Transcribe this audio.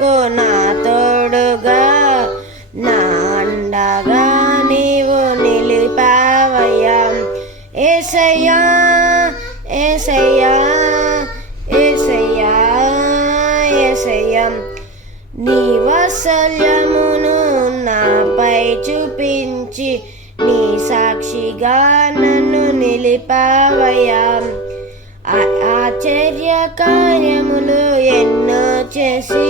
నాకు నా తోడుగా నా అండగా నీవు నిలిపావయ్యా. యేసయ్యా యేసయ్యా యేసయ్యా యేసయ్యా, నీ వాత్సల్యమును నాపై చూపించి నీ సాక్షిగా నన్ను నిలిపావయ్యా. ఆశ్చర్య కార్యములు ఎన్నో చేసి